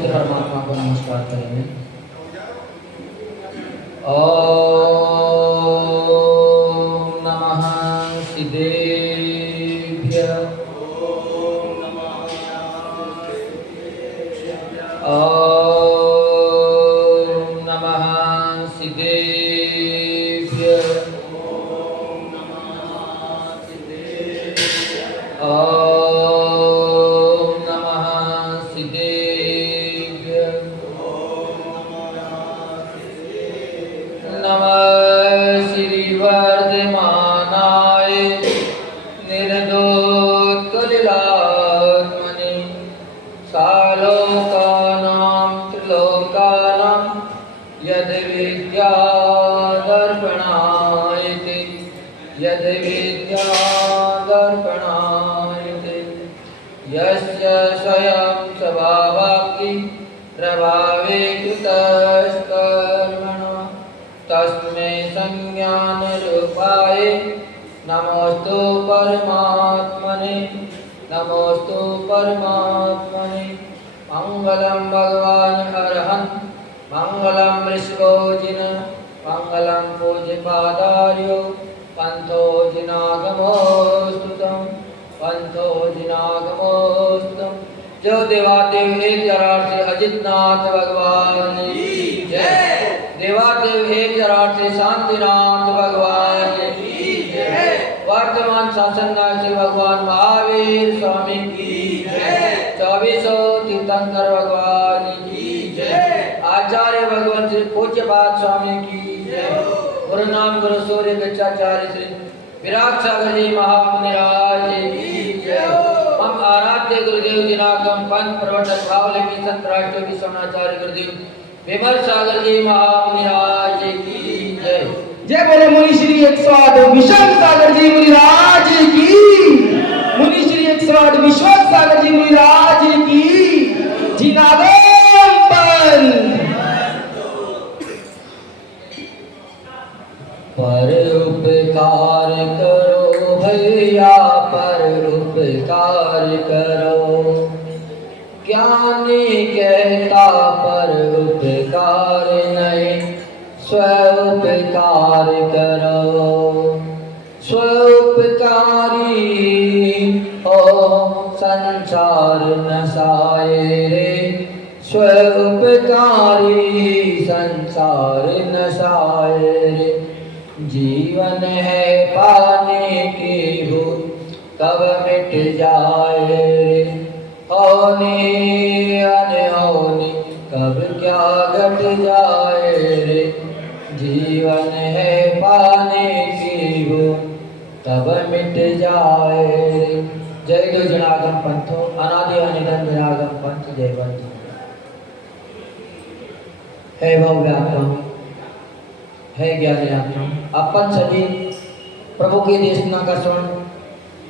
सिद्ध परमात्मा को नमस्कार करेंगे। ओम नमः सिद्धेभ्य। ओम नमः सिद्धेभ्य। ओम नमः सिद्धेभ्य। नमः श्री वर्धमानाय निर्दोषकलिलात्मने सालोकानां त्रिलोकानां यद्विद्यादर्पणायते यद्विद्यादर्पणायते यस्य स्वयं स्वभावाक्ति प्रभावे कृतस्कर्मणा तस्मै संज्ञानरूपाय नमोस्तु परमात्मने नमोस्तु परमात्मने। मंगलम भगवान अरहंत मंगलम ऋषभोजिन मंगलम पूज्यपादार्यो पंथो जिनागमोस्तुतं पंथो जिनागमोस्तुतं। जो देवादेव एक जरार से अजितनाथ भगवान की जय। देवादेव एक जरार से शांतिनाथ भगवान की जय। वर्तमान शासन श्री भगवान महावीर स्वामी की जय। 2400 तीर्थंकर भगवान की जय। आचार्य भगवान श्री पूज्यपाद स्वामी की जय। गुरु नाम गुरु सूर्य गच्छाचार्य श्री विराट सागर जी महामुनिराज की जय। हम आराध्य गुरुदेव जिनागम पंथ प्रवर्तक भावलिंगी संत राष्ट्रीय विश्वनाचार्य गुरुदेव विमल सागर जी महामुनिराज की जय। जय बोले मुनि श्री 108 विश्व सागर जी मुनिराज की। मुनि श्री 108 विश्व सागर जी मुनिराज की। जिनागम पंथ। पर उपकार करो भैया पर उपकार करो। ज्ञानी कहता पर उपकार नहीं स्व उपकार करो। स्व उपकारी हो संसार नसाए रे। स्व उपकारी संसार नसाए रे। जीवन है पाने की भूख कब मिट जाए रे। होने अनहोनी कब क्या घट जाए रे। जीवन है पाने की भूख कब मिट जाए रे। जय दो जनागम पंथो अनादि अनिधन जनागम पंथ जय पंथ। है भव्य आत्मा है ज्ञानी आत्मा। अपन सभी प्रभु की देशना का श्रवण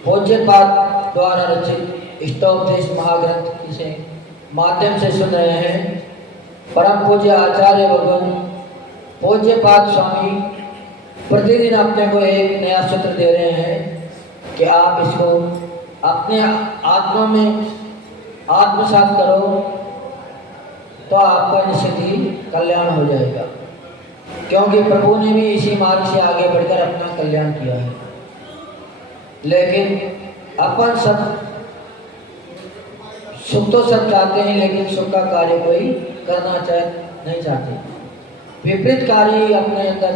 पूज्यपाद द्वारा रचित स्तोपदेश महाग्रंथ के माध्यम से सुन रहे हैं। परम पूज्य आचार्य भगवान पूज्यपाद स्वामी प्रतिदिन अपने को एक नया सूत्र दे रहे हैं कि आप इसको अपने आत्मा में आत्मसात करो तो आपका निश्चित ही कल्याण हो जाएगा। क्योंकि प्रभु ने भी इसी मार्ग से आगे बढ़कर अपना कल्याण किया है। लेकिन अपन सब सुख तो सब चाहते हैं लेकिन सुख का कार्य कोई करना नहीं चाहते। विपरीत कार्य अपने अंदर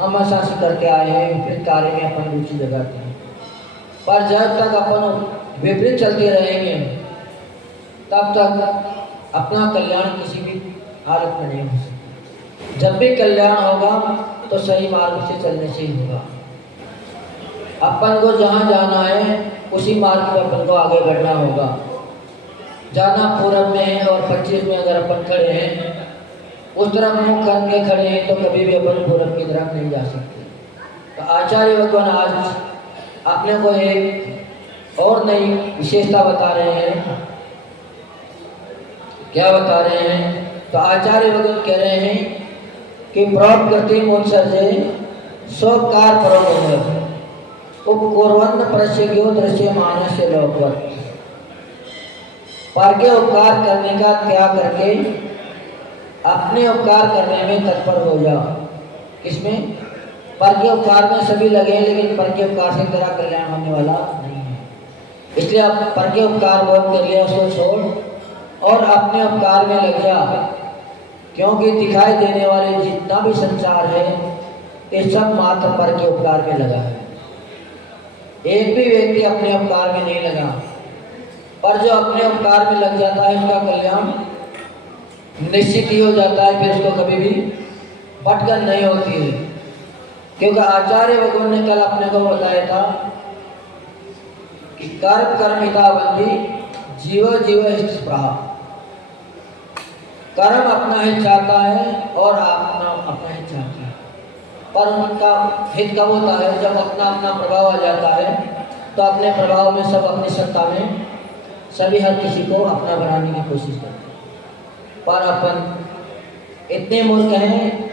हमेशा से करके आए हैं। विपरीत कार्य में अपन रुचि लगाते हैं। पर जब तक अपन विपरीत चलते रहेंगे तब तक अपना कल्याण किसी भी हालत में नहीं हो सकता। जब भी कल्याण होगा तो सही मार्ग से चलने से ही होगा। अपन को जहाँ जाना है उसी मार्ग पर अपन को आगे बढ़ना होगा। जाना पूरब में है और 25 में अगर अपन खड़े हैं उस तरफ मुख करके खड़े हैं तो कभी भी अपन पूरब की तरफ नहीं जा सकते। तो आचार्य भगवान आज अपने को एक और नई विशेषता बता रहे हैं। क्या बता रहे हैं? तो आचार्य भगवान कह रहे हैं कि प्राप्त गति मोत्सर्जे स्वकार परमोह उपकुर्वन् प्रसिद्धो दृश्य मानस्य लोकवत्। पर के उपकार करने का त्याग करके अपने उपकार करने में तत्पर हो जाओ। किसमें? पर के उपकार में सभी लगे हैं, लेकिन पर के उपकार से तेरा कल्याण होने वाला नहीं है। इसलिए आप पर के उपकार बहुत कर लिया, उसको छोड़ और अपने उपकार में लग जा। क्योंकि दिखाई देने वाले जितना भी संसार है ये सब मात्र पर के उपकार में लगा है। एक भी व्यक्ति अपने उपकार में नहीं लगा, पर जो अपने उपकार में लग जाता है उसका कल्याण निश्चित ही हो जाता है। फिर उसको कभी भी भटकन नहीं होती है। क्योंकि आचार्य भगवान ने कल अपने को बताया था कि कर्म कर्मितावंती जीव जीव स्पृहा। कर्म अपना हित चाहता है और अपना अपना हित चाहता है, पर उनका हित कब होता है? जब अपना अपना प्रभाव आ जाता है। तो अपने प्रभाव में सब अपनी सत्ता में सभी हर किसी को अपना बनाने की कोशिश करते हैं। पर अपन इतने मूर्ख हैं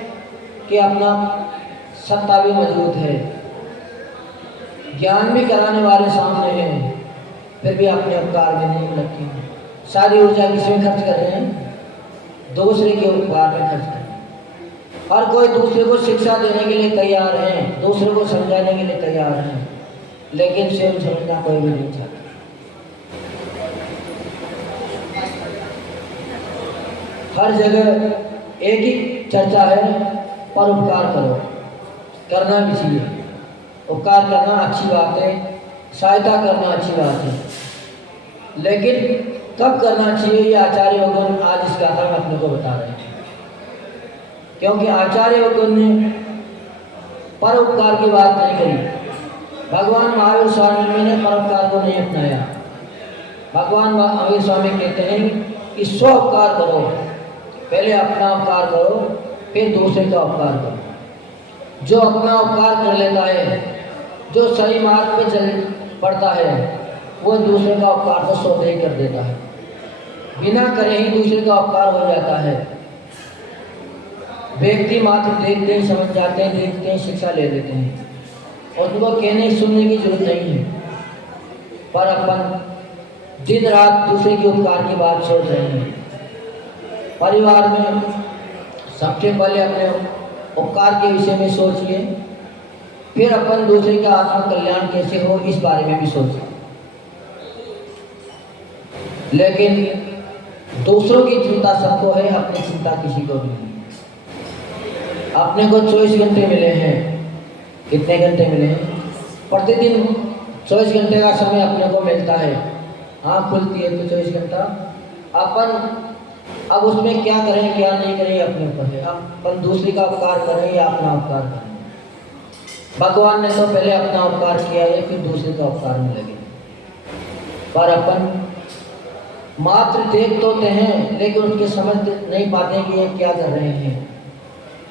कि अपना सत्ता भी मजबूत है, ज्ञान भी कराने वाले सामने हैं, फिर भी अपने उपकार में नहीं लगते हैं। सारी ऊर्जा किसमें खर्च कर रहे हैं? दूसरे के उपकार में खर्च कर रहे हैं। और कोई दूसरे को शिक्षा देने के लिए तैयार है, दूसरे को समझाने के लिए तैयार है, लेकिन स्वयं समझना कोई भी नहीं चाहता। हर जगह एक ही चर्चा है, पर उपकार करो, करना भी चाहिए। उपकार करना अच्छी बात है, सहायता करना अच्छी बात है, लेकिन कब करना चाहिए ये आचार्य भगवान आज इस गाथा में अपने को बता रहे हैं। क्योंकि आचार्य भगवान ने पर उपकार की बात नहीं करी। भगवान महावीर स्वामी ने परोपकार को नहीं अपनाया। भगवान महावीर स्वामी कहते हैं कि स्व उपकार करो, पहले अपना उपकार करो, फिर दूसरे का उपकार करो। जो अपना उपकार कर लेता है, जो सही मार्ग पे चल पड़ता है, वो दूसरे का उपकार तो स्वतः ही कर देता है। बिना करे ही दूसरे का उपकार हो जाता है। व्यक्ति मात्र देखते ही समझ जाते हैं, देखते ही शिक्षा ले लेते हैं, और उनको कहने सुनने की जरूरत नहीं है। पर अपन दिन रात दूसरे के उपकार की बात सोच रहे हैं। परिवार में सबसे पहले अपने उपकार के विषय में सोचिए, फिर अपन दूसरे का आत्म कल्याण कैसे हो इस बारे में भी सोचिए। लेकिन दूसरों की चिंता सबको है, अपनी चिंता किसी को भी नहीं। अपने को 24 घंटे मिले हैं। कितने घंटे मिले हैं? प्रतिदिन 24 घंटे का समय अपने को मिलता है। आँख खुलती है तो 24 घंटा। अपन अब उसमें क्या करें क्या नहीं करें अपने ऊपर है। अपन दूसरे का उपकार करें या अपना उपकार करें। भगवान ने तो पहले अपना उपकार किया है, फिर दूसरे का उपकार में लगे। पर अपन मात्र देख तो हैं, लेकिन उसके समझ नहीं पाते कि ये क्या कर रहे हैं।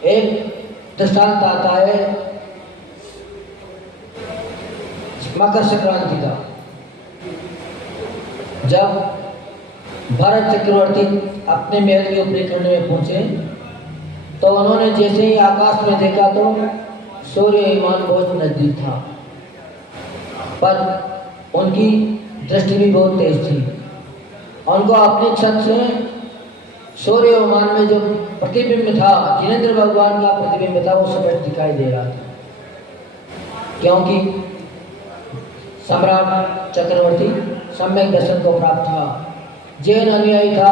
एक दृष्टांत आता है मकर संक्रांति का। जब भरत चक्रवर्ती अपने महल के ऊपरी खंड में पहुंचे, तो उन्होंने जैसे ही आकाश में देखा तो सूर्य विमान बहुत नजदीक था, पर उनकी दृष्टि भी बहुत तेज थी। उनको अपनी छत से सूर्य विमान में जो प्रतिबिंब था, जिनेंद्र भगवान का प्रतिबिंब था, वो स्पष्ट दिखाई दे रहा था। क्योंकि सम्राट चक्रवर्ती सम्यक दर्शन को प्राप्त था, जैन अनुयायी था,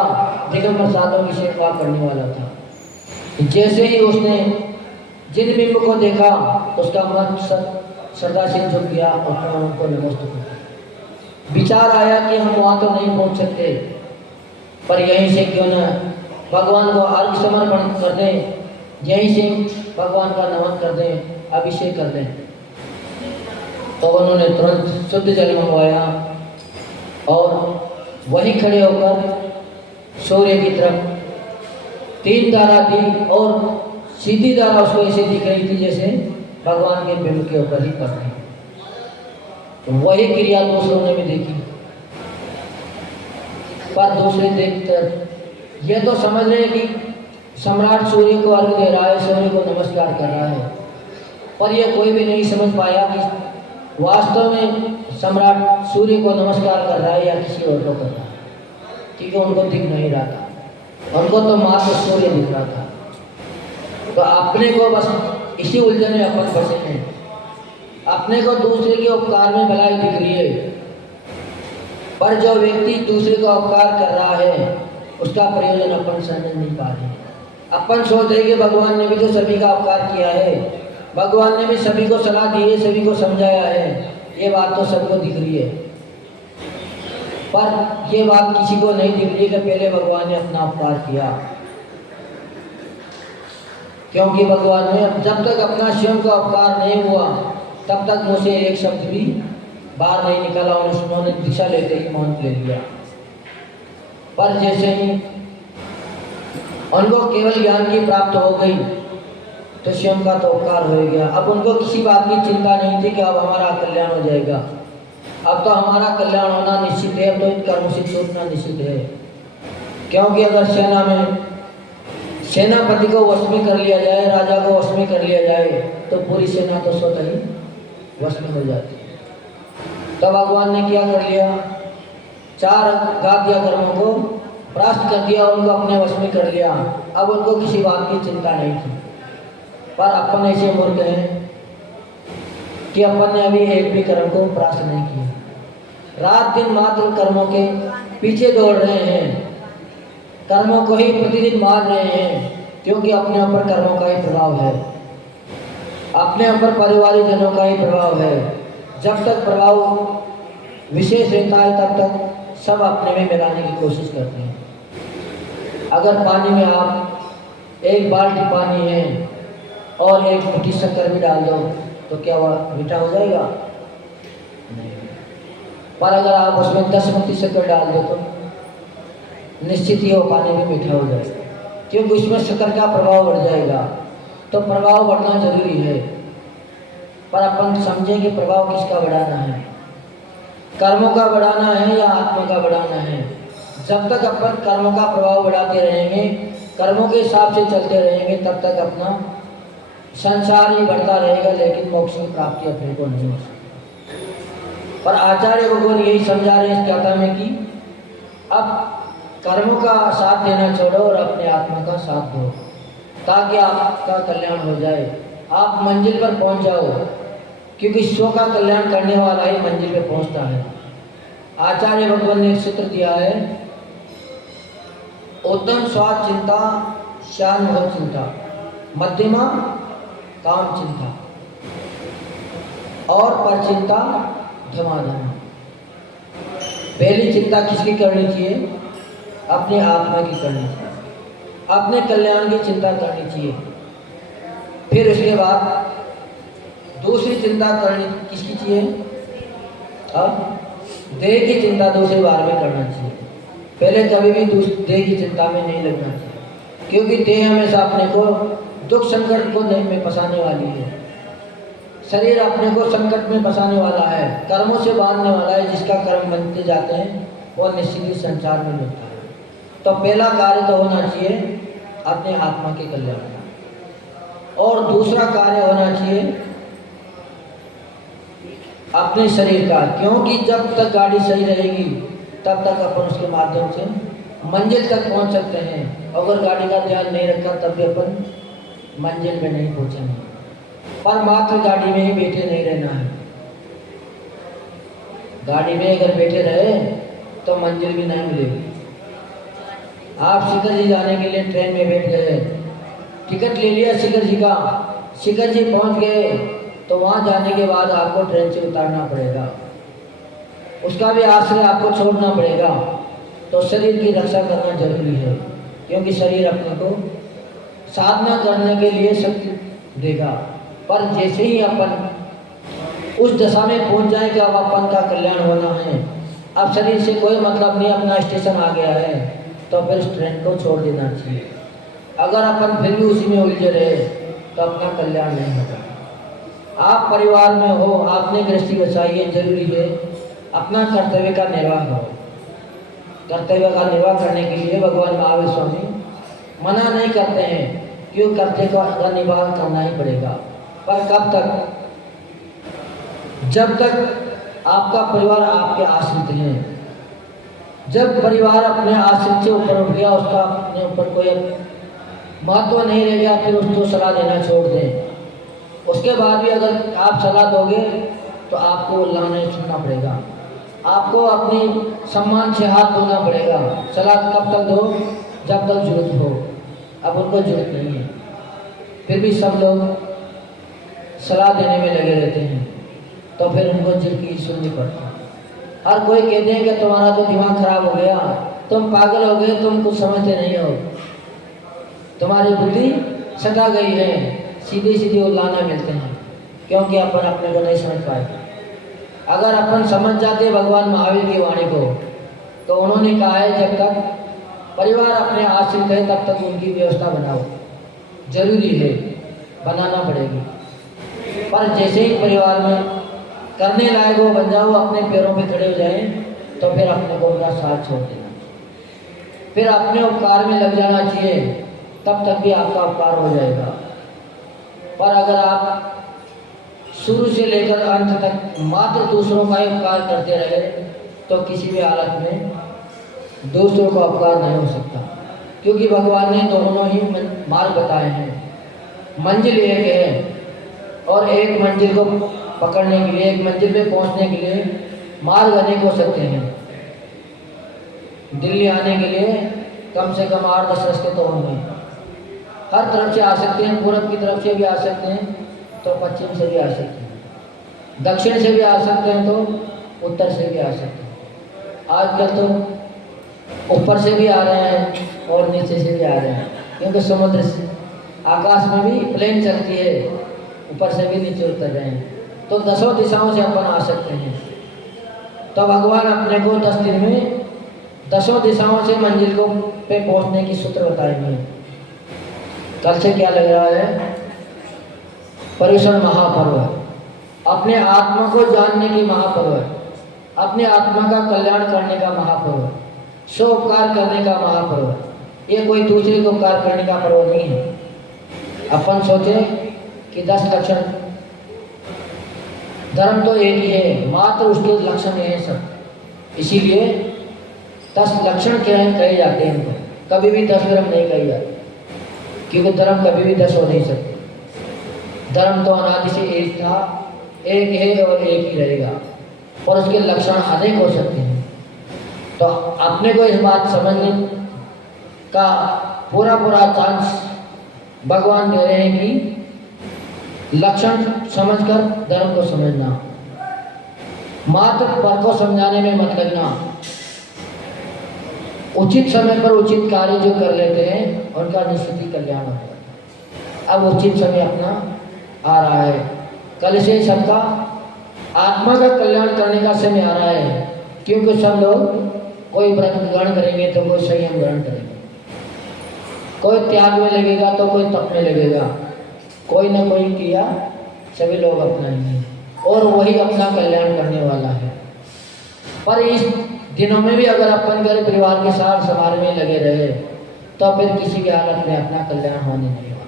दिगंबर साधुओं की सेवा करने वाला था। जैसे ही उसने जिन बिंब को देखा, उसका मन श्रद्धा से झुक गया और उनको नमस्ते किया। विचार आया कि हम वहाँ तो नहीं पहुँच सकते, पर यहीं से क्यों न भगवान को अर्घ समर्पण कर दें, यहीं से भगवान का नमन कर दें, अभिषेक कर दें। तो उन्होंने तुरंत शुद्ध जल मंगवाया और वहीं खड़े होकर सूर्य की तरफ 3 धारा दी, और सीधी धारा उसको ऐसे दिख रही थी जैसे भगवान के बिंब के ऊपर ही पड़ रही। तो वही क्रिया दूसरों ने भी देखी, पर दूसरे देखकर यह तो समझ रहे कि सम्राट सूर्य को अर्घ दे रहा है, सूर्य को नमस्कार कर रहा है, पर यह कोई भी नहीं समझ पाया कि वास्तव में सम्राट सूर्य को नमस्कार कर रहा है या किसी और को कर रहा है। क्योंकि उनको दिख नहीं रहा था, उनको तो मात्र सूर्य दिख रहा था। तो अपने को बस इसी उलझन में अपन फंसे हैं, अपने को दूसरे के उपकार में भलाई दिख रही है, पर जो व्यक्ति दूसरे को उपकार कर रहा है उसका प्रयोजन अपन समझ नहीं पा रहे। अपन सोच रहे कि भगवान ने भी तो सभी का उपकार किया है, भगवान ने भी सभी को सलाह दी है, सभी को समझाया है, ये बात तो सबको दिख रही है, पर ये बात किसी को नहीं दिख रही कि पहले भगवान ने अपना उपकार किया। क्योंकि भगवान ने जब तक अपना स्वयं का उपकार नहीं हुआ तब तक मुझसे एक शब्द भी बाहर नहीं निकला और उन्होंने दिशा लेते ही मौन ले लिया। पर जैसे ही उनको केवल ज्ञान की प्राप्त हो गई तो स्वयं का तो उपकार हो गया। अब उनको किसी बात की चिंता नहीं थी कि अब हमारा कल्याण हो जाएगा, अब तो हमारा कल्याण होना निश्चित है, अब तो इन कर्मों से छूटना निश्चित है। क्योंकि अगर सेना में सेनापति को वश में कर लिया जाए, राजा को वश में कर लिया जाए, तो पूरी सेना तो स्वतः ही वश में हो जाती है। तब भगवान ने क्या कर लिया, 4 गाद्या कर्मों को परास्त कर दिया, उनको अपने वश में कर लिया। अब उनको किसी बात की चिंता नहीं थी। पर अपन ऐसे मूर्ख हैं कि अपन ने अभी एक भी कर्म को परास्त नहीं किया, रात दिन मात्र कर्मों के पीछे दौड़ रहे हैं, कर्मों को ही प्रतिदिन मार रहे हैं, क्योंकि अपने ऊपर कर्मों का ही प्रभाव है, अपने ऊपर पारिवारिक जनों का ही प्रभाव है। जब तक प्रभाव विशेष रहता है तब तक सब अपने में मिलाने की कोशिश करते हैं। अगर पानी में आप एक बाल्टी पानी है और एक मुट्ठी शक्कर भी डाल दो तो क्या वह मीठा हो जाएगा? नहीं। पर अगर आप उसमें 10 मुट्ठी शक्कर डाल दो तो निश्चित ही वो पानी भी मीठा हो जाएगा, क्योंकि उसमें शक्कर का प्रभाव बढ़ जाएगा। तो प्रभाव बढ़ना जरूरी है, पर अपन समझें कि प्रभाव किसका बढ़ाना है, कर्मों का बढ़ाना है या आत्मा का बढ़ाना है। जब तक अपन कर्मों का प्रभाव बढ़ाते रहेंगे, कर्मों के हिसाब से चलते रहेंगे, तब तक अपना संसार ही बढ़ता रहेगा, लेकिन मोक्ष की प्राप्ति अपने को नहीं हो सकती। पर आचार्य भगवान यही समझा रहे हैं इस कथा में कि अब कर्मों का साथ देना छोड़ो और अपने आत्मा का साथ दो, ताकि आपका कल्याण हो जाए, आप मंजिल पर पहुंच जाओ, क्योंकि स्व का कल्याण करने वाला ही मंजिल पे पहुंचता है। आचार्य भगवान ने एक सूत्र दिया है, उत्तम स्वाद चिंता, श्याम हो चिंता, मध्यमा काम चिंता और पर चिंता धमाधम। पहली चिंता किसकी करनी चाहिए? अपने आत्मा की करनी चाहिए, अपने कल्याण की चिंता करनी चाहिए। फिर उसके बाद दूसरी चिंता करनी किसकी चाहिए? अब देह की चिंता दूसरी बार में करना चाहिए, पहले कभी भी देह की चिंता में नहीं लगना चाहिए, क्योंकि देह हमेशा अपने को दुख संकट को में फंसाने वाली है। शरीर अपने को संकट में फंसाने वाला है, कर्मों से बांधने वाला है। जिसका कर्म बनते जाते हैं वो निश्चित ही संसार में मिलता है। तो पहला कार्य तो होना चाहिए अपने आत्मा के कल्याण का, और दूसरा कार्य होना चाहिए अपने शरीर का, क्योंकि जब तक गाड़ी सही रहेगी तब तक अपन उसके माध्यम से मंजिल तक पहुंच सकते हैं। अगर गाड़ी का ध्यान नहीं रखा तब भी अपन मंजिल में नहीं पहुंचेंगे। पर मात्र गाड़ी में ही बैठे नहीं रहना है, गाड़ी में अगर बैठे रहे तो मंजिल भी नहीं मिलेगी। आप शिखर जी जाने के लिए ट्रेन में बैठ गए, टिकट ले लिया शिखर जी का, शिखर जी पहुंच गए, तो वहां जाने के बाद आपको ट्रेन से उतारना पड़ेगा, उसका भी आश्रय आपको छोड़ना पड़ेगा। तो शरीर की रक्षा करना जरूरी है, क्योंकि शरीर अपने को साधना करने के लिए शक्ति देगा। पर जैसे ही अपन उस दशा में पहुंच जाए कि अब अपन का कल्याण होना है, अब शरीर से कोई मतलब नहीं, अपना स्टेशन आ गया है, तो फिर उस ट्रेन को छोड़ देना चाहिए। अगर अपन फिर भी उसी में उलझे रहे तो अपना कल्याण नहीं होगा। आप परिवार में हो, आपने गृहस्थी बचाई है, जरूरी है अपना कर्तव्य का निर्वाह करो। कर्तव्य का निर्वाह करने के लिए भगवान महावीर स्वामी मना नहीं करते हैं, क्यों? कर्तव्य का निर्वाह करना ही पड़ेगा। पर कब तक? जब तक आपका परिवार आपके आश्रित है। जब परिवार अपने आश्रित से ऊपर उठ गया, उसका अपने ऊपर कोई महत्व नहीं रह गया, फिर उसको सलाह देना छोड़ दें। उसके बाद भी अगर आप सलाह दोगे तो आपको अल्लाह नहीं सुनना पड़ेगा, आपको अपनी सम्मान से हाथ धोना पड़ेगा। सलाह कब तक दो? जब तक जरूरत हो। अब उनको जरूरत नहीं है, फिर भी सब लोग सलाह देने में लगे रहते हैं, तो फिर उनको जिद की सुननी पड़ती है। हर कोई कहते हैं कि तुम्हारा तो दिमाग खराब हो गया, तुम पागल हो गए, तुम कुछ समझते नहीं हो, तुम्हारी बुद्धि सटा गई है, सीधे सीधे उल्लाना मिलते हैं, क्योंकि अपन अपने को नहीं समझ पाए। अगर अपन समझ जाते भगवान महावीर की वाणी को, तो उन्होंने कहा है जब तक परिवार अपने आश्रित है तब तक उनकी व्यवस्था बनाओ, जरूरी है, बनाना पड़ेगी। पर जैसे ही परिवार में करने लायक हो बन जाओ, अपने पैरों पे खड़े हो जाएं, तो फिर अपने को उनका साथ छोड़ देना, फिर अपने उपकार में लग जाना चाहिए, तब तक भी आपका उपकार हो जाएगा। पर अगर आप शुरू से लेकर अंत तक मात्र दूसरों का ही उपकार करते रहे, तो किसी भी हालत में दूसरों का उपकार नहीं हो सकता, क्योंकि भगवान ने दोनों ही मार्ग बताए हैं। मंजिल एक है, और एक मंजिल को पकड़ने के लिए, एक मंजिल पे पहुंचने के लिए मार्ग अनेक हो सकते हैं। दिल्ली आने के लिए कम से कम 8-10 रास्ते तो होंगे, हर तरफ से आ सकते हैं, पूरब की तरफ से भी आ सकते हैं, तो पश्चिम से भी आ सकते हैं, दक्षिण से भी आ सकते हैं, तो उत्तर से भी आ सकते हैं। आजकल तो ऊपर से भी आ रहे हैं और नीचे से भी आ रहे हैं, क्योंकि समुद्र से, आकाश में भी प्लेन चलती है, ऊपर से भी नीचे उतर रहे हैं, तो 10 दिशाओं से अपन आ सकते हैं। तो भगवान अपने को 10 दिन में 10 दिशाओं से मंजिल को पे पहुंचने की सूत्र बताएंगे। कल से क्या लग रहा है? पर्युषण महापर्व, अपने आत्मा को जानने की महापर्व है, अपने आत्मा का कल्याण करने का महापर्व, सो उपकार करने का महापर्व। ये कोई दूसरे को उपकार करने का पर्व नहीं है। अपन सोचे कि 10 लक्षण, धर्म तो एक ही है, मात्र उसके लक्षण ये हैं सब, इसीलिए 10 लक्षण कहे जाते हैं इनको, कभी भी 10 धर्म नहीं कहे जाते, क्योंकि धर्म कभी भी 10 हो नहीं सकते। धर्म तो अनादि से एक था, एक है और एक ही रहेगा, और उसके लक्षण अनेक हो सकते हैं। तो अपने को इस बात समझने का पूरा चांस भगवान दे रहे हैं कि लक्षण समझकर धर्म को समझना, मात्र पर को समझाने में मत लगना। उचित समय पर उचित कार्य जो कर लेते हैं उनका निश्चित ही कल्याण होता है। अब उचित समय अपना आ रहा है, कल से सबका आत्मा का कल्याण करने का समय आ रहा है, क्योंकि सब लोग कोई व्रत ग्रहण करेंगे तो कोई संयम ग्रहण करेंगे, कोई त्याग में लगेगा तो कोई तप में लगेगा, कोई ना कोई किया सभी लोग अपनाएंगे, और वही अपना कल्याण करने वाला है। पर इस दिनों में भी अगर अपन घर परिवार के साथ समारोह में लगे रहे, तो फिर किसी भी हालत में अपना कल्याण होने नहीं होगा,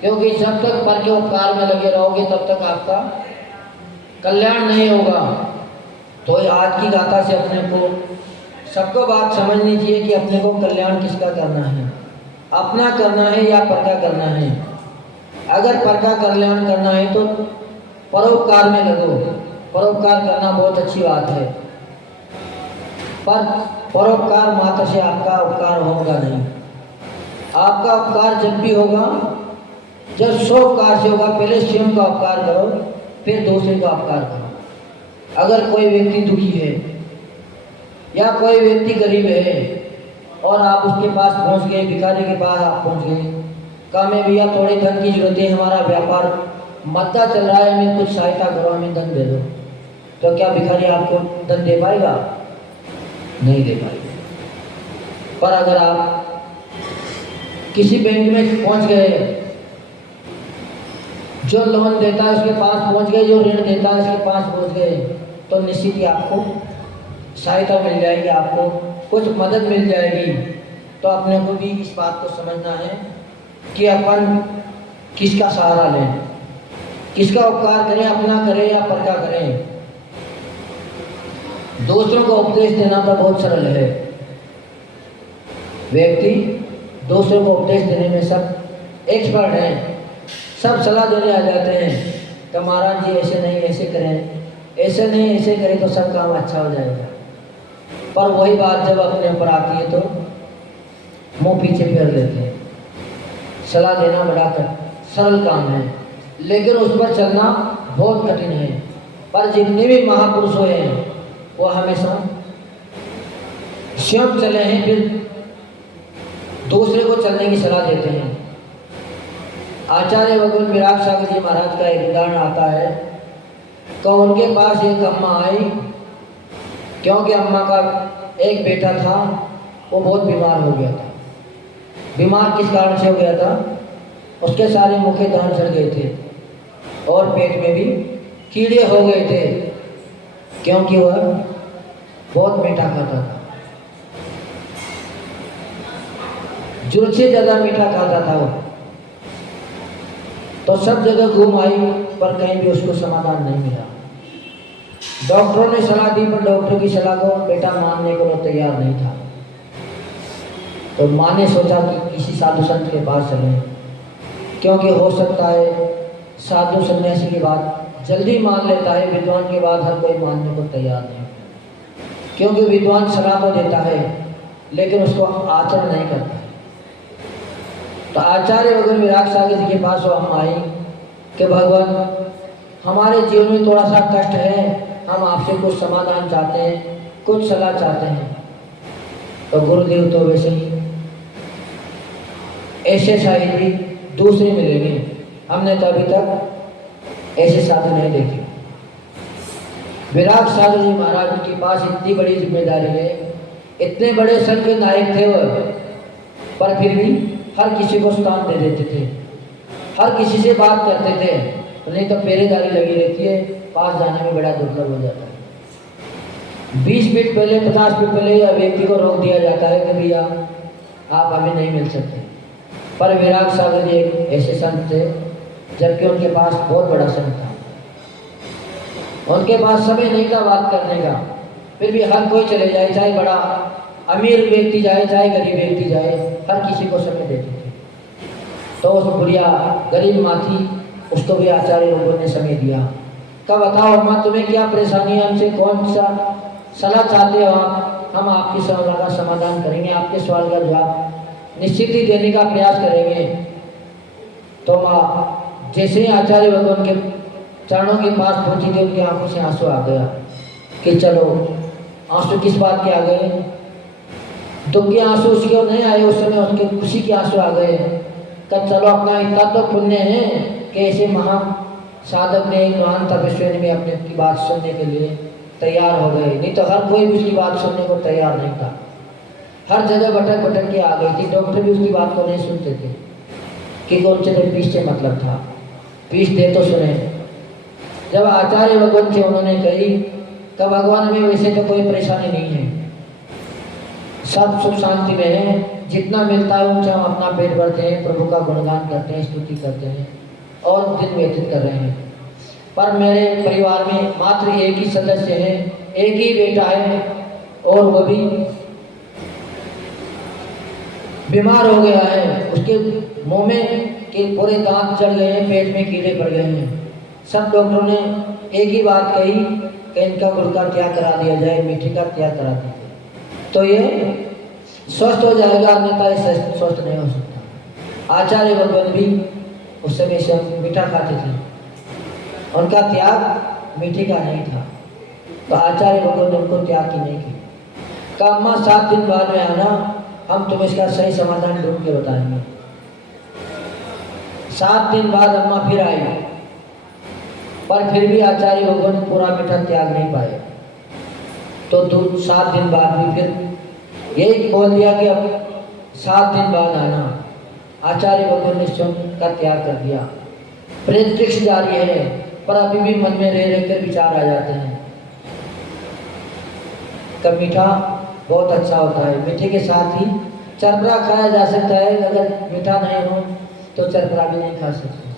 क्योंकि जब तक पर के उपकार में लगे रहोगे तब तक आपका कल्याण नहीं होगा। तो आज की गाथा से अपने को सबको बात समझनी चाहिए कि अपने को कल्याण किसका करना है, अपना करना है या पर का करना है। अगर पर का कल्याण करना है तो परोपकार में लगो, परोपकार करना बहुत अच्छी बात है, पर परोपकार मात्र से आपका उपकार होगा नहीं। आपका उपकार जब भी होगा जब स्वोपकार से होगा, पहले स्वयं का उपकार करो फिर दूसरे का उपकार करो। अगर कोई व्यक्ति दुखी है या कोई व्यक्ति गरीब है और आप उसके पास पहुंच गए, भिखारी के पास आप पहुंच गए, कहा मैं भैया थोड़े धन की जरूरत है, हमारा व्यापार मद्दा चल रहा है, हमें कुछ सहायता करो, हमें धन दे दो, तो क्या भिखारी आपको धन दे पाएगा? नहीं दे पाएगा। पर अगर आप किसी बैंक में पहुंच गए, जो लोन देता है उसके पास पहुंच गए, जो ऋण देता है उसके पास पहुंच गए, तो निश्चित ही आपको सहायता मिल जाएगी, आपको कुछ मदद मिल जाएगी। तो अपने को भी इस बात को समझना है कि अपन किसका सहारा लें, किसका उपकार करें, अपना करें या पर का करें। दूसरों को उपदेश देना तो बहुत सरल है। व्यक्ति दूसरों को उपदेश देने में सब एक्सपर्ट हैं, सब सलाह देने आ जाते हैं कि महाराज जी ऐसे नहीं ऐसे करें, ऐसे नहीं ऐसे करें तो सब काम अच्छा हो जाएगा। पर वही बात जब अपने ऊपर आती है तो मुंह पीछे फेर लेते हैं। सलाह देना बड़ा सरल काम है, लेकिन उस पर चलना बहुत कठिन है। पर जितने भी महापुरुष हुए हैं वो हमेशा स्वयं चले हैं, फिर दूसरे को चलने की सलाह देते हैं। आचार्य भगवान विराग सागर जी महाराज का एक उदाहरण आता है कि उनके पास एक अम्मा आई, क्योंकि अम्मा का एक बेटा था, वो बहुत बीमार हो गया था। बीमार किस कारण से हो गया था? उसके सारे मुखे दांत चढ़ गए थे और पेट में भी कीड़े हो गए थे, क्योंकि वह बहुत मीठा खाता था, जरूरत से ज़्यादा मीठा खाता था वो। तो सब जगह घूम आई पर कहीं भी उसको समाधान नहीं मिला। डॉक्टरों ने सलाह दी पर डॉक्टर की सलाह को बेटा मानने को तैयार नहीं था। तो माँ ने सोचा कि किसी साधु संत के पास चलें, क्योंकि हो सकता है साधु सन्यासी की बात जल्दी मान लेता है, विद्वान की बात हर कोई मानने को तैयार नहीं, क्योंकि विद्वान सलाह तो देता है लेकिन उसको आचरण नहीं करता है। तो आचार्य भगवान विराग सागर जी के पास वो हम आई कि भगवान हमारे जीवन में थोड़ा सा कष्ट है, हम आपसे कुछ समाधान चाहते हैं, कुछ सलाह चाहते हैं। तो गुरुदेव तो वैसे ही ऐसे शायद भी दूसरे मिलेंगे, हमने तो अभी तक ऐसे साधु नहीं देखे। विराग सागर जी महाराज के पास इतनी बड़ी जिम्मेदारी है, इतने बड़े संघ के नायक थे वह, पर फिर भी हर किसी को स्थान दे देते थे, हर किसी से बात करते थे। तो नहीं तो पहरेदारी लगी रहती है, पास जाने में बड़ा दुर्लभ हो जाता है। 20 फीट पहले 50 फीट पहले या व्यक्ति को रोक दिया जाता है कि भैया आप अभी नहीं मिल सकते। पर विराग सागर जी एक ऐसे संत थे, जबकि उनके पास बहुत बड़ा संत था, उनके पास समय नहीं था बात करने का, फिर भी हर कोई चले जाए, चाहे बड़ा अमीर व्यक्ति जाए चाहे गरीब व्यक्ति जाए, हर किसी को समय देते थे। तो उस बुढ़िया गरीब माँ थी, उसको भी आचार्य लोगों ने समय दिया। कब बताओ अम्मा तुम्हें क्या परेशानी है, हमसे कौन सा सलाह चाहते हो आप, हम आपकी समस्या का समाधान करेंगे, आपके सवाल का जवाब निश्चित ही देने का प्रयास करेंगे। तो माँ जैसे ही आचार्य भगवान के चरणों के पास पहुंची थी, उनकी आंखों से आंसू आ गया कि चलो, आंसू किस बात के आ गए? दुख के आंसू उसके नहीं आए उस समय, उसके खुशी के आंसू आ गए। कब चलो अपना इतना तो पुण्य है कि ऐसे महा साधक ने, महान तपस्वी ने अपने की बात सुनने के लिए तैयार हो गए, नहीं तो हर कोई भी उसकी बात सुनने को तैयार नहीं था। हर जगह भटक भटक के आ गई थी, डॉक्टर भी उसकी बात को नहीं सुनते थे, क्योंकि उनसे तो पीस से मतलब था, पीस दे तो सुने। जब आचार्य भगवान से उन्होंने कही कि भगवान में वैसे तो कोई परेशानी नहीं है, सब सुख शांति में है, जितना मिलता है उनसे हम अपना पेट भरते हैं, प्रभु का गुणगान करते हैं, स्तुति करते हैं और दिन व्यतीत कर रहे हैं। पर मेरे परिवार में मात्र एक ही सदस्य है, एक ही बेटा है, और वो भी बीमार हो गया है, उसके मुंह में के पूरे दांत चढ़ गए हैं, पेट में कीड़े पड़ गए हैं। सब डॉक्टरों ने एक ही बात कही कि इनका गुड़ का त्याग करा दिया जाए, मीठे का त्याग करा दिया जाए, तो ये स्वस्थ हो जाएगा, अन्यथा ये स्वस्थ नहीं हो सकता। आचार्य भगवान भी उस समय से मीठा खाते थे, उनका त्याग मीठे का नहीं था, तो आचार्य भगवान ने उनको त्याग की नहीं की। कहा अम्मा 7 दिन बाद में आना, हम तुम्हें इसका सही समाधान ढूंढ के बताएंगे। 7 दिन बाद अम्मा फिर आई, पर फिर भी आचार्य भगवान पूरा मीठा त्याग नहीं पाए। तो 7 दिन बाद भी फिर यही बोल दिया कि अब 7 दिन बाद आना। आचार्य भगवान ने स्वयं का त्याग कर दिया। प्रत्यक्ष जारी है, पर अभी भी मन में रह रहकर विचार आ जाते हैं। कब मीठा बहुत अच्छा होता है, मीठे के साथ ही चरपरा खाया जा सकता है, अगर मीठा नहीं हो तो चरपरा भी नहीं खा सकते।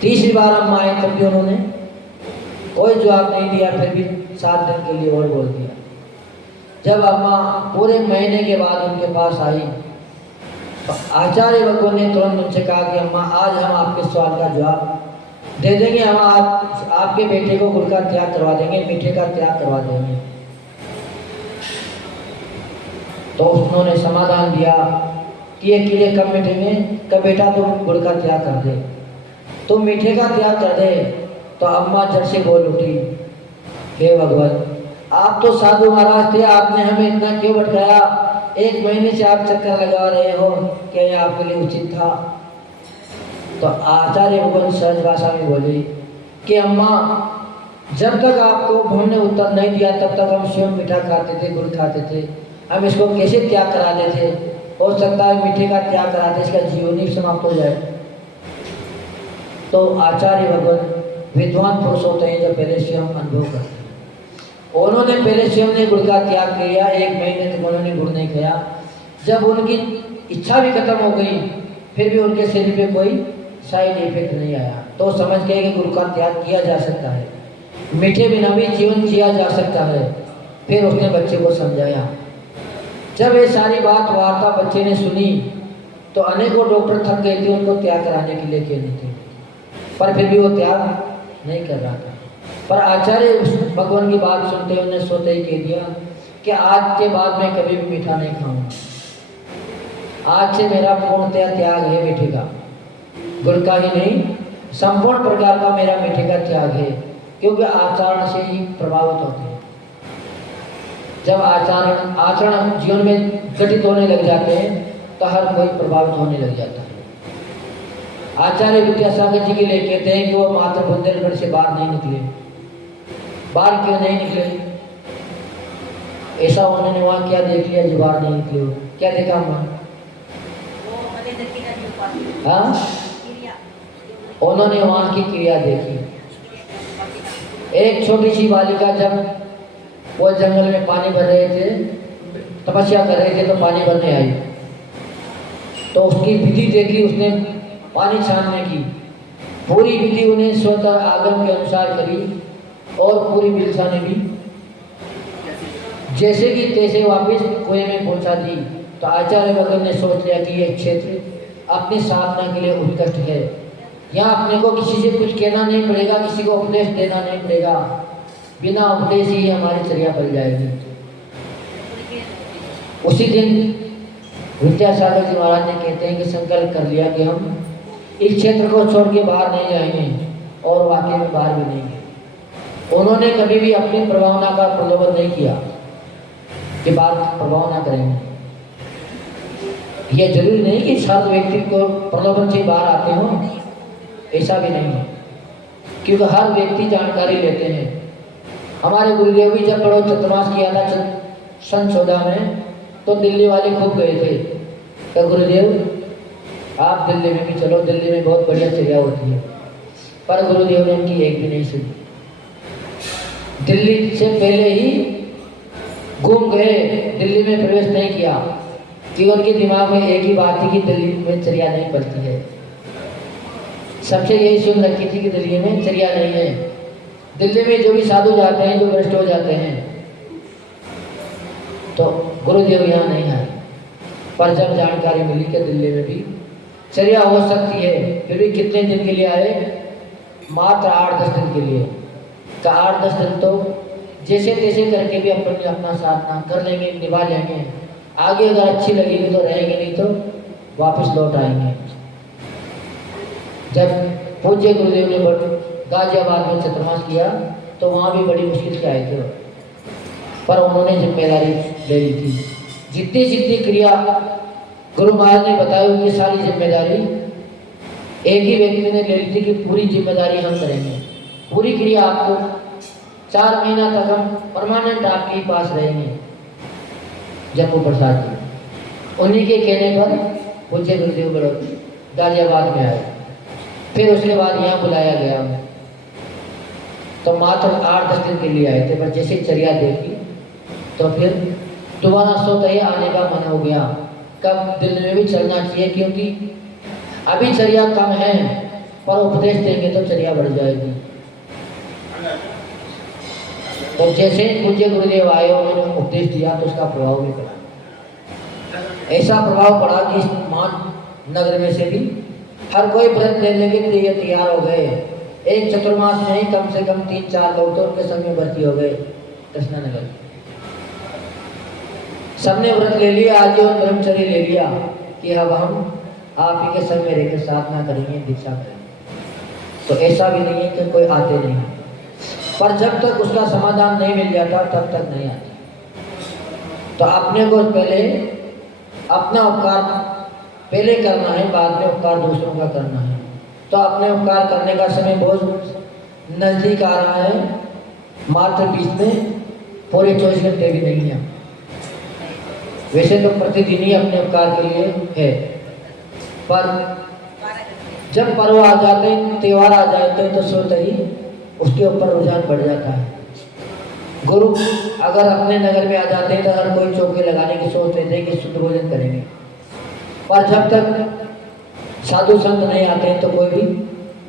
3री बार अम्मा आए, तब भी उन्होंने कोई जवाब नहीं दिया, फिर भी 7 दिन के लिए और बोल दिया। जब अम्मा पूरे महीने के बाद उनके पास आई तो आचार्य भगवान ने तुरंत उनसे कहा कि अम्मा आज हम आपके सवाल का जवाब दे देंगे, हम आपके बेटे को गुड़ का त्याग करवा देंगे, मीठे का त्याग करवा देंगे। तो उन्होंने समाधान दिया कि ये कीड़े कब मिटेंगे, कब बेटा तुम गुड़ का त्याग कर दे, तुम मीठे का त्याग कर दे। तो अम्मा जड़ से बोल उठी, हे भगवान आप तो साधु महाराज थे, आपने हमें इतना क्यों भटकाया, 1 महीने से आप चक्कर लगा रहे हो, क्या ये आपके लिए उचित था? तो आचार्य भगवान सहज भाषा में बोले कि अम्मा जब तक आपको हमने उत्तर नहीं दिया तब तक हम स्वयं मीठा खाते थे, गुड़ खाते थे, हम इसको कैसे त्याग कराते थे? हो सकता है मीठे का त्याग कराते इसका जीवन ही समाप्त हो जाए। तो आचार्य भगवान विद्वान पुरुष होते हैं जो पहले स्वयं अनुभव करते हैं। उन्होंने पहले स्वयं ने गुड़ का त्याग किया, 1 महीने तक उन्होंने गुड़ नहीं खाया। जब उनकी इच्छा भी खत्म हो गई फिर भी उनके शरीर पे कोई साइड इफेक्ट नहीं आया, तो समझ गए कि गुड़ का त्याग किया जा सकता है, मीठे बिना भी जीवन जिया जा सकता है। फिर उसने बच्चे को समझाया। जब ये सारी बात वार्ता बच्चे ने सुनी तो अनेकों डॉक्टर थक गए थे उनको त्याग कराने के लिए कहने थे, पर फिर भी वो त्याग नहीं कर रहा था। पर आचार्य भगवान की बात सुनते हुए उन्हें सोते ही कह दिया कि आज के बाद मैं कभी भी मीठा नहीं खाऊंगा, आज से मेरा पूर्णतः त्याग है मीठे का, गुड़ का ही नहीं संपूर्ण प्रकार का मेरा मीठे का त्याग है, क्योंकि आचरण से ही प्रभावित होते हैं। जब आचरण जीवन में घटित होने लग जाते हैं तो हर कोई प्रभावित होने लग जाता है। आचार्य विद्यासागर जी के लिए कहते हैं कि वो मात्र बुंदेलखंड से बाहर नहीं निकले। बाहर क्यों नहीं निकले? ऐसा उन्होंने वहाँ क्या देख लिया जो बाहर नहीं निकले? हो क्या देखा वहाँ? हाँ, उन्होंने वहाँ की क्रिया देखी। एक छोटी सी बालिका जब वो जंगल में पानी भर रहे थे, तपस्या कर रहे थे, तो पानी भरने आई तो उसकी विधि देखी उसने पानी छानने की। पूरी विधि उन्हें स्वतः आगम के अनुसार करी और पूरी विल्सा ने भी जैसे कि तैसे वापस कुएं में पहुंचा दी। तो आचार्य भगवान ने सोच लिया कि यह क्षेत्र अपनी साधना के लिए उत्कृष्ट है, यहाँ अपने को किसी से कुछ कहना नहीं पड़ेगा, किसी को उपदेश देना नहीं पड़ेगा, बिना उपदेश ही हमारी चर्या बन जाएगी। उसी दिन विद्यासागर जी महाराज ने कहते हैं कि संकल्प कर लिया कि हम इस क्षेत्र को छोड़ के बाहर नहीं जाएंगे, और वाकई में बाहर भी नहीं गए। उन्होंने कभी भी अपनी प्रभावना का प्रलोभन नहीं किया कि बाहर प्रभावना करेंगे। यह जरूरी नहीं कि छात्र व्यक्ति को प्रलोभन से बाहर आते हो, ऐसा भी नहीं है, क्योंकि हर व्यक्ति जानकारी लेते हैं। हमारे गुरुदेव भी जब बड़ो चतुर्मास किया था सन 14 में, तो दिल्ली वाले खूब गए थे कि गुरुदेव आप दिल्ली में भी चलो, दिल्ली में बहुत बढ़िया चर्या होती है। पर गुरुदेव ने उनकी एक भी नहीं सुनी। दिल्ली से पहले ही घूम गए, दिल्ली में प्रवेश नहीं किया, कि उनके दिमाग में एक ही बात थी कि दिल्ली में चर्या नहीं पड़ती है। सबसे यही सुन रखी थी कि दिल्ली में चर्या नहीं है। दिल्ली में जो भी साधु जाते हैं, जो भ्रष्ट हो जाते हैं, तो गुरुदेव यहाँ नहीं आए। पर जब जानकारी मिली कि दिल्ली में भी चर्या हो सकती है, फिर भी कितने दिन के लिए आए? मात्र 8-10 दिन के लिए। तो 8-10 दिन तो जैसे तैसे करके भी अपना साधना कर लेंगे, निभा लेंगे। आगे अगर अच्छी लगेगी तो रहेंगे, नहीं तो वापस लौट आएंगे। जब पूज्य गुरुदेव ने गाजियाबाद में चतुर्मास किया तो वहाँ भी बड़ी मुश्किल से आए थे, पर उन्होंने जिम्मेदारी ले ली थी। जितनी जितनी क्रिया गुरु महाराज ने बताई उनकी सारी जिम्मेदारी एक ही व्यक्ति ने ले ली थी कि पूरी जिम्मेदारी हम करेंगे। पूरी क्रिया आपको 4 महीना तक हम परमानेंट आपके पास रहेंगे। जम्मू प्रसाद जी उन्हीं के कहने पर पूज्य गुरुदेव बड़ो गाजियाबाद में आए। फिर उसके बाद यहाँ बुलाया गया, तो मात्र 8-10 दिन के लिए आए थे। पर जैसे चर्या देखी तो फिर दोबारा सोते ही आने का मन हो गया। कब दिल्ली में भी चलना चाहिए, क्योंकि अभी चर्या कम है, पर उपदेश देंगे तो चर्या बढ़ जाएगी। तो जैसे पूज्य गुरुदेव आए उन्होंने उपदेश दिया तो उसका प्रभाव भी पड़ा। ऐसा प्रभाव पड़ा कि इस मान नगर में से भी हर कोई व्रत लेने के लिए तैयार हो गए। एक चतुर्मास में ही कम से कम 3-4 लोग तो उनके संग में भर्ती हो गए कृष्णानगर। सबने व्रत ले लिया, आजीवन ब्रह्मचर्य ले लिया कि अब हम आप ही के संग में रहकर साधना करेंगे, दीक्षा करेंगे। तो ऐसा भी नहीं है कि कोई आते नहीं, पर जब तक उसका समाधान नहीं मिल जाता तब तक नहीं आते। तो अपने को पहले अपना उपकार पहले करना है, बाद में उपकार दूसरों का करना है। तो अपने उपकार करने का समय बहुत नज़दीक आ रहा है, मात्र 20 में पूरे 24 घंटे भी नहीं है। वैसे तो प्रतिदिन ही अपने उपकार के लिए है, पर जब पर्व आ जाते हैं, त्यौहार आ जाते हैं तो सोते ही उसके ऊपर रुझान बढ़ जाता है। गुरु अगर अपने नगर में आ जाते हैं तो हर कोई चौके लगाने की सोच लेते हैं कि शुद्ध भोजन करेंगे, पर जब तक साधु संत नहीं आते हैं तो कोई भी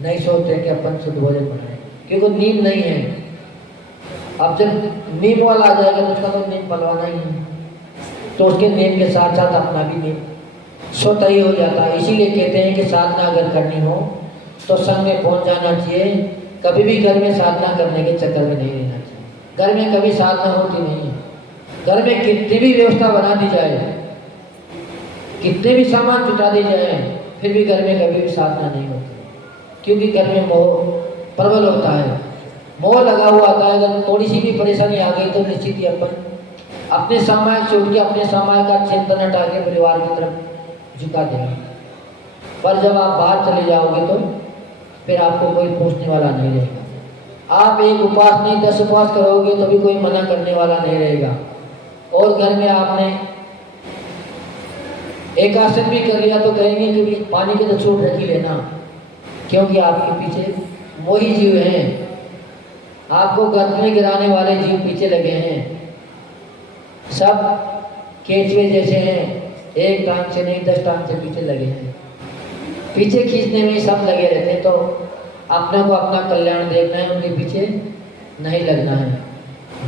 नहीं सोचते कि अपन शुद्ध भोजन बनाएं, क्योंकि नीम नहीं है। अब जब नीम वाला आ जाएगा तो उसका तो नीम पलवाना ही है, तो उसके नीम के साथ साथ अपना भी नीम स्वतः ही हो जाता है। इसीलिए कहते हैं कि साधना अगर करनी हो तो संग में पहुंच जाना चाहिए। कभी भी घर में साधना करने के चक्कर में नहीं रहना चाहिए। घर में कभी साधना होती नहीं है। घर में कितनी भी व्यवस्था बना दी जाए, कितने भी सामान जुटा दी जाए, फिर भी घर में कभी भी साधना नहीं होती, क्योंकि घर में मोह प्रबल होता है। मोह लगा हुआ आता है। अगर थोड़ी सी भी परेशानी आ गई तो निश्चित ही अपन अपने सामायिक छोड़ के अपने सामायिक का चिंतन हटा के परिवार की तरफ झुका देंगे। पर जब आप बाहर चले जाओगे तो फिर आपको कोई पूछने वाला नहीं रहेगा। आप एक उपवास नहीं 10 उपवास करोगे तो भी कोई मना करने वाला नहीं रहेगा। और घर में आपने एक आसन भी कर लिया तो कहेंगे कि पानी की तो छूट रख ही लेना, क्योंकि आपके पीछे वही जीव हैं, आपको गर्त में गिराने वाले जीव पीछे लगे हैं। सब केचुए जैसे हैं, एक टांग से नहीं 10 टांग से पीछे लगे हैं। पीछे खींचने में ही सब लगे रहते हैं। तो अपने को अपना कल्याण देखना है, उनके पीछे नहीं लगना है।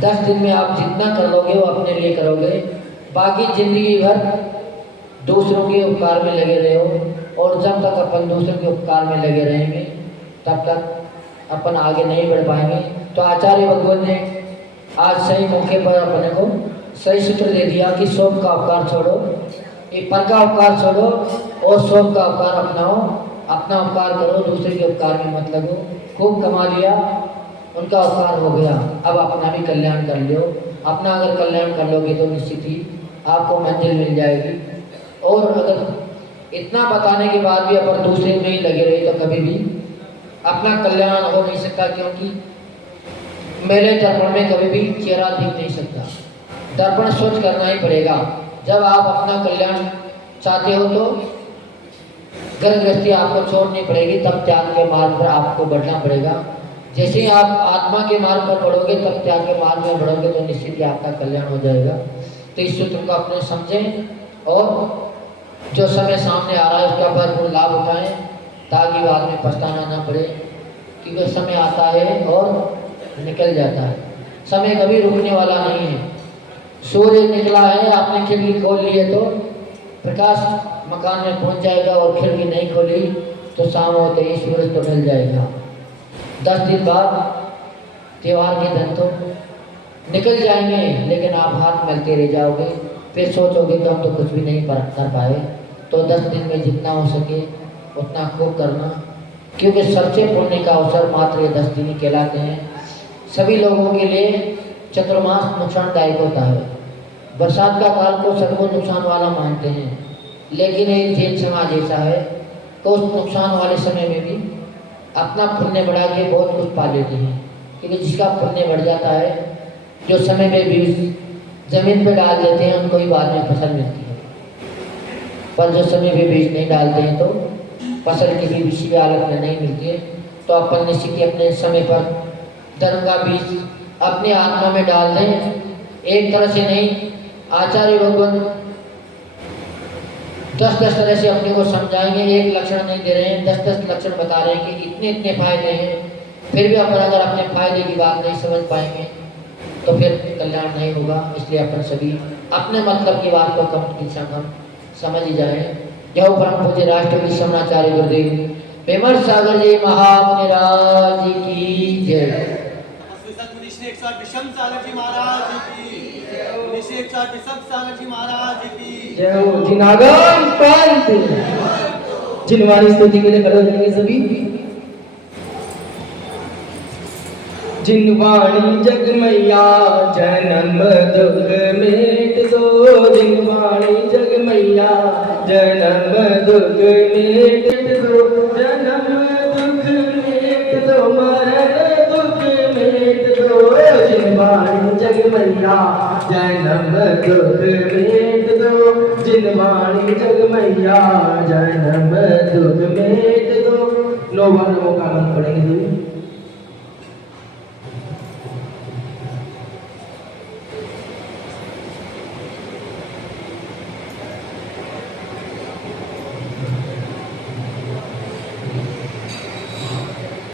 10 दिन में आप जितना कर लोगे वो अपने लिए करोगे, बाकी जिंदगी भर दूसरों के उपकार में लगे रहो। और जब तक अपन दूसरों के उपकार में लगे रहेंगे तब तक अपन आगे नहीं बढ़ पाएंगे। तो आचार्य भगवान ने आज सही मौके पर अपने को सही सूत्र दे दिया कि शोभ का उपकार छोड़ो, ये पर का उपकार छोड़ो और शोभ का उपकार अपनाओ। अपना उपकार करो, दूसरे के उपकार में मत लगो। खूब कमा लिया, उनका उपकार हो गया, अब अपना भी कल्याण कर लो। अपना अगर कल्याण कर लोगे तो निश्चित ही आपको मंजिल मिल जाएगी। और अगर इतना बताने के बाद भी अगर दूसरे में ही लगे रहे तो कभी भी अपना कल्याण हो नहीं सकता, क्योंकि मेले दर्पण में कभी भी चेहरा दिख नहीं सकता। दर्पण स्वच्छ करना ही पड़ेगा। जब आप अपना कल्याण चाहते हो तो घर गृहस्थी आपको छोड़नी पड़ेगी, तब त्याग के मार्ग पर आपको बढ़ना पड़ेगा। जैसे ही आप आत्मा के मार्ग पर बढ़ोगे तब त्याग के मार्ग में बढ़ोगे तो निश्चित ही आपका कल्याण हो जाएगा। तो इस सूत्र को अपने समझें और जो समय सामने आ रहा है उसका भरपूर लाभ उठाएं, ताकि बाद में पछताना ना पड़े, क्योंकि समय आता है और निकल जाता है। समय कभी रुकने वाला नहीं है। सूर्य निकला है, आपने खिड़की खोल ली है तो प्रकाश मकान में पहुंच जाएगा, और खिड़की नहीं खोली तो शाम होते ही सूरज तो ढल जाएगा। 10 दिन बाद त्यौहार के दिन तो निकल जाएंगे, लेकिन आप हाथ मलते रह जाओगे। फिर सोचोगे कि हम तो कुछ भी नहीं कर पाए। तो 10 दिन में जितना हो सके उतना खूब करना, क्योंकि सबसे पुण्य का अवसर मात्र ये 10 दिन ही कहलाते हैं। सभी लोगों के लिए चतुर्मास नुकसानदायक होता है। बरसात का काल को सबको नुकसान वाला मानते हैं, लेकिन एक जैन समाज ऐसा है तो उस नुकसान वाले समय में भी अपना पुण्य बढ़ा के बहुत कुछ पा लेते हैं। क्योंकि जिसका पुण्य बढ़ जाता है, जो समय में बीज जमीन पर डाल देते हैं उनको ही बाद में फसल मिलती है, पर जो समय में बीज नहीं डालते हैं तो फसल की भी किसी भी हालत में नहीं मिलती है। तो अपन निश्चित ही अपने समय पर धर्म का बीज अपने आत्मा में डाल दें। एक तरह से नहीं, आचार्य भगवान 10-10 तरह से अपने को समझाएंगे। एक लक्षण नहीं दे रहे हैं, 10-10 लक्षण बता रहे हैं कि इतने इतने फायदे हैं। फिर भी अपन अगर अपने फायदे की बात नहीं समझ पाएंगे तो फिर कल्याण नहीं होगा। इसलिए अपन सभी अपने मतलब की बात को कम से कम समझ ही जाए। जय परम पूज्य राष्ट्रपति विश्वनाचार्य गुरुदेव विमर्श सागर जी महामुनिराज की जय। तपस्वी सद्गुरु श्री 108 विषम सागर जी महाराज की, गुरु श्री 108 विषम सागर जी महाराज की जय हो। जिनागम पंत जिनवाणी स्तुति के लिए खड़े होंगे सभी। जिनवाणी जग मैया जन्म दुख मिट दो, जिनवाणी जग मैया जन्म दुख मिट दो, जन्म दुख मिट दो, मरण दुख मिट दो, जिनवाणी जग मैया जन्म दुख मिट दो, जिनवाणी जग मैया जन्म दुख मिट दो। 9 बार नमो का मंत्र पढ़ेंगे सभी।